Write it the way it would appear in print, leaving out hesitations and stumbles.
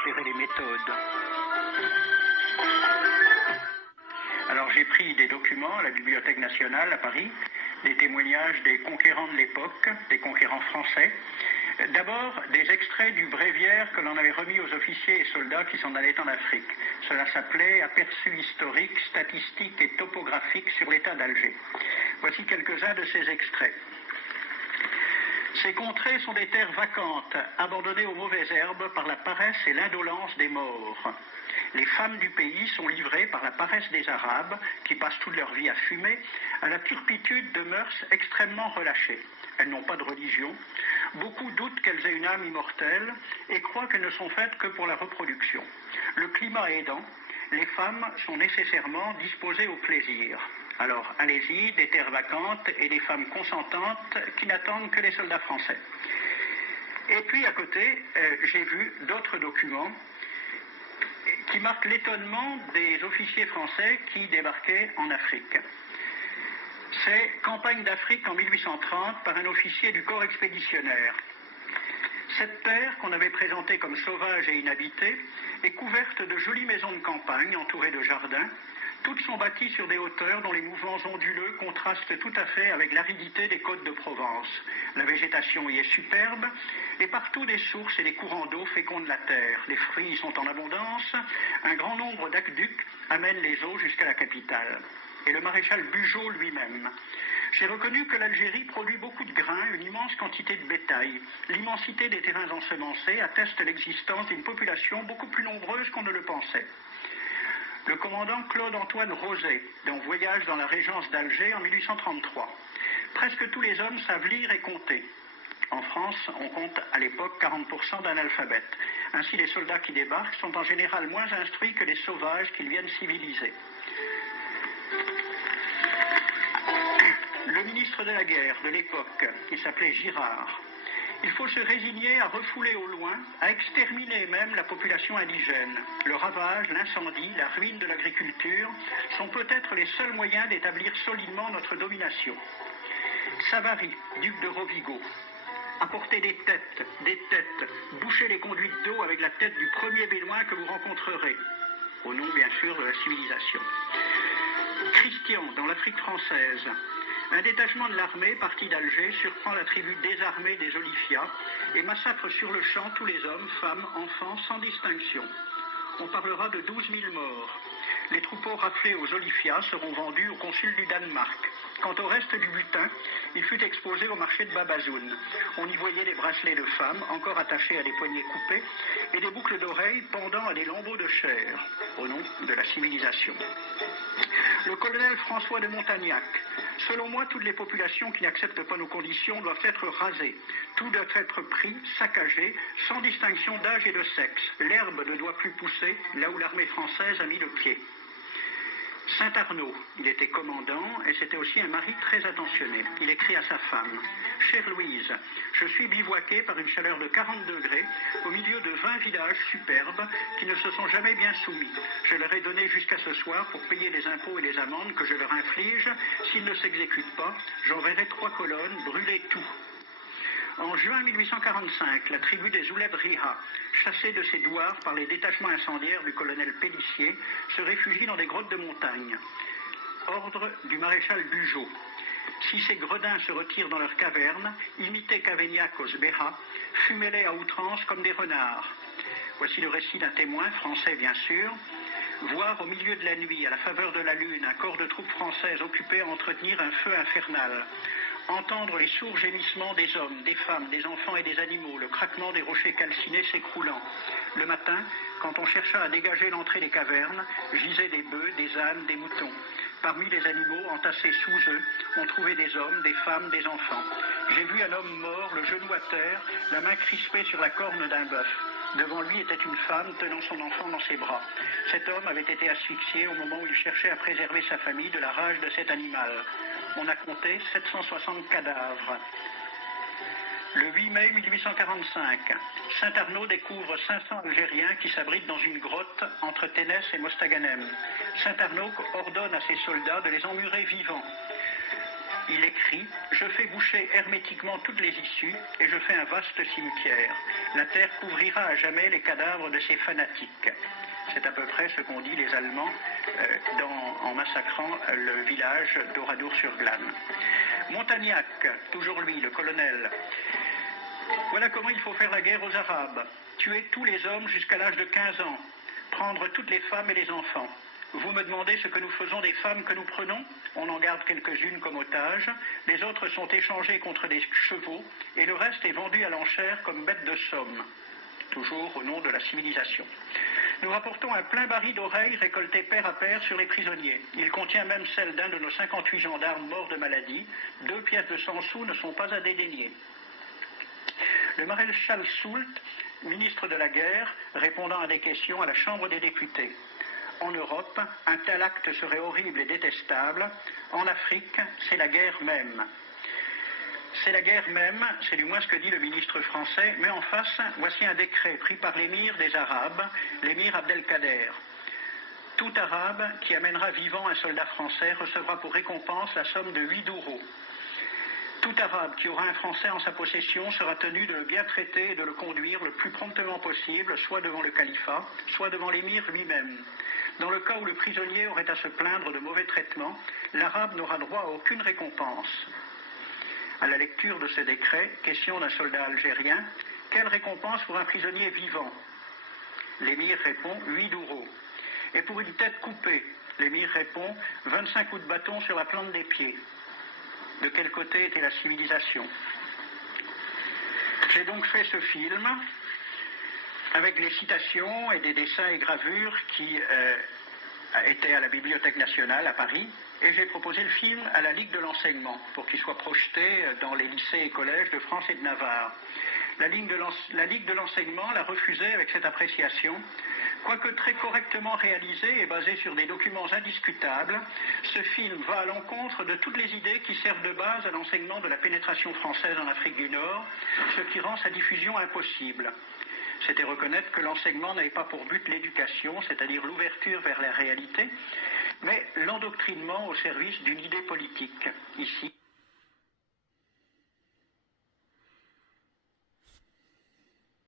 éclairer les méthodes. Alors j'ai pris des documents à la Bibliothèque nationale à Paris, des témoignages des conquérants de l'époque, des conquérants français. D'abord, des extraits du bréviaire que l'on avait remis aux officiers et soldats qui s'en allaient en Afrique. Cela s'appelait « Aperçu historique, statistique et topographique sur l'état d'Alger ». Voici quelques-uns de ces extraits. Ces contrées sont des terres vacantes, abandonnées aux mauvaises herbes par la paresse et l'indolence des morts. Les femmes du pays sont livrées par la paresse des Arabes, qui passent toute leur vie à fumer, à la turpitude de mœurs extrêmement relâchées. Elles n'ont pas de religion. Beaucoup doutent qu'elles aient une âme immortelle et croient qu'elles ne sont faites que pour la reproduction. Le climat aidant, les femmes sont nécessairement disposées au plaisir. Alors, allez-y, des terres vacantes et des femmes consentantes qui n'attendent que les soldats français. Et puis, à côté, j'ai vu d'autres documents qui marquent l'étonnement des officiers français qui débarquaient en Afrique. C'est Campagne d'Afrique en 1830 par un officier du corps expéditionnaire. Cette terre, qu'on avait présentée comme sauvage et inhabitée, est couverte de jolies maisons de campagne entourées de jardins. Toutes sont bâties sur des hauteurs dont les mouvements onduleux contrastent tout à fait avec l'aridité des côtes de Provence. La végétation y est superbe et partout des sources et des courants d'eau fécondent la terre. Les fruits y sont en abondance. Un grand nombre d'aqueducs amènent les eaux jusqu'à la capitale. Et le maréchal Bugeaud lui-même. J'ai reconnu que l'Algérie produit beaucoup de grains, une immense quantité de bétail. L'immensité des terrains ensemencés atteste l'existence d'une population beaucoup plus nombreuse qu'on ne le pensait. Le commandant Claude-Antoine Roset, dans Voyage dans la Régence d'Alger en 1833. Presque tous les hommes savent lire et compter. En France, on compte à l'époque 40% d'analphabètes. Ainsi, les soldats qui débarquent sont en général moins instruits que les sauvages qu'ils viennent civiliser. Le ministre de la guerre de l'époque, qui s'appelait Girard, il faut se résigner à refouler au loin, à exterminer même la population indigène. Le ravage, l'incendie, la ruine de l'agriculture sont peut-être les seuls moyens d'établir solidement notre domination. Savary, duc de Rovigo, apportez des têtes, bouchez les conduites d'eau avec la tête du premier bédouin que vous rencontrerez, au nom bien sûr de la civilisation. Christian, dans l'Afrique française, un détachement de l'armée parti d'Alger surprend la tribu désarmée des Olifias et massacre sur le champ tous les hommes, femmes, enfants, sans distinction. On parlera de 12 000 morts. Les troupeaux raflés aux Olifias seront vendus au consul du Danemark. Quant au reste du butin, il fut exposé au marché de Babazoun. On y voyait des bracelets de femmes encore attachés à des poignets coupés et des boucles d'oreilles pendant à des lambeaux de chair, au nom de la civilisation. Le colonel François de Montagnac. Selon moi, toutes les populations qui n'acceptent pas nos conditions doivent être rasées. Tout doit être pris, saccagé, sans distinction d'âge et de sexe. L'herbe ne doit plus pousser là où l'armée française a mis le pied. Saint-Arnaud, il était commandant et c'était aussi un mari très attentionné. Il écrit à sa femme « Chère Louise, je suis bivouaqué par une chaleur de 40 degrés au milieu de 20 villages superbes qui ne se sont jamais bien soumis. Je leur ai donné jusqu'à ce soir pour payer les impôts et les amendes que je leur inflige. S'ils ne s'exécutent pas, j'enverrai 3 colonnes brûler tout. » En juin 1845, la tribu des Ouled Riha, chassée de ses douars par les détachements incendiaires du colonel Pélissier, se réfugie dans des grottes de montagne. Ordre du maréchal Bugeaud. Si ces gredins se retirent dans leurs cavernes, imitez Cavaignac aux Béha, fumez-les à outrance comme des renards. Voici le récit d'un témoin, français bien sûr. Voir au milieu de la nuit, à la faveur de la lune, un corps de troupes françaises occupé à entretenir un feu infernal. Entendre les sourds gémissements des hommes, des femmes, des enfants et des animaux, le craquement des rochers calcinés s'écroulant. Le matin, quand on chercha à dégager l'entrée des cavernes, gisaient des bœufs, des ânes, des moutons. Parmi les animaux, entassés sous eux, on trouvait des hommes, des femmes, des enfants. J'ai vu un homme mort, le genou à terre, la main crispée sur la corne d'un bœuf. Devant lui était une femme tenant son enfant dans ses bras. Cet homme avait été asphyxié au moment où il cherchait à préserver sa famille de la rage de cet animal. On a compté 760 cadavres. Le 8 mai 1845, Saint-Arnaud découvre 500 Algériens qui s'abritent dans une grotte entre Ténès et Mostaganem. Saint-Arnaud ordonne à ses soldats de les emmurer vivants. Il écrit « Je fais boucher hermétiquement toutes les issues et je fais un vaste cimetière. La terre couvrira à jamais les cadavres de ces fanatiques. » C'est à peu près ce qu'ont dit les Allemands en massacrant le village d'Oradour-sur-Glane. Montagnac, toujours lui, le colonel. Voilà comment il faut faire la guerre aux Arabes. Tuer tous les hommes jusqu'à l'âge de 15 ans. Prendre toutes les femmes et les enfants. Vous me demandez ce que nous faisons des femmes que nous prenons? On en garde quelques-unes comme otages. Les autres sont échangées contre des chevaux et le reste est vendu à l'enchère comme bêtes de somme. Toujours au nom de la civilisation. Nous rapportons un plein baril d'oreilles récolté paire à paire sur les prisonniers. Il contient même celle d'un de nos 58 gendarmes morts de maladie. 2 pièces de 100 sous ne sont pas à dédaigner. Le maréchal Soult, ministre de la guerre, répondant à des questions à la Chambre des députés. En Europe, un tel acte serait horrible et détestable. En Afrique, c'est la guerre même. C'est la guerre même, c'est du moins ce que dit le ministre français, mais en face, voici un décret pris par l'émir des Arabes, l'émir Abdelkader. Tout Arabe qui amènera vivant un soldat français recevra pour récompense la somme de 8 douros. Tout Arabe qui aura un Français en sa possession sera tenu de le bien traiter et de le conduire le plus promptement possible, soit devant le califat, soit devant l'émir lui-même. Dans le cas où le prisonnier aurait à se plaindre de mauvais traitements, l'Arabe n'aura droit à aucune récompense. À la lecture de ce décret, question d'un soldat algérien, quelle récompense pour un prisonnier vivant? L'émir répond 8 douros. Et pour une tête coupée, l'émir répond 25 coups de bâton sur la plante des pieds. De quel côté était la civilisation? J'ai donc fait ce film avec les citations et des dessins et gravures qui étaient à la Bibliothèque nationale à Paris, et j'ai proposé le film à la Ligue de l'enseignement pour qu'il soit projeté dans les lycées et collèges de France et de Navarre. La Ligue de l'enseignement l'a refusé avec cette appréciation. Quoique très correctement réalisé et basé sur des documents indiscutables, ce film va à l'encontre de toutes les idées qui servent de base à l'enseignement de la pénétration française en Afrique du Nord, ce qui rend sa diffusion impossible. C'était reconnaître que l'enseignement n'avait pas pour but l'éducation, c'est-à-dire l'ouverture vers la réalité, mais l'endoctrinement au service d'une idée politique. Ici,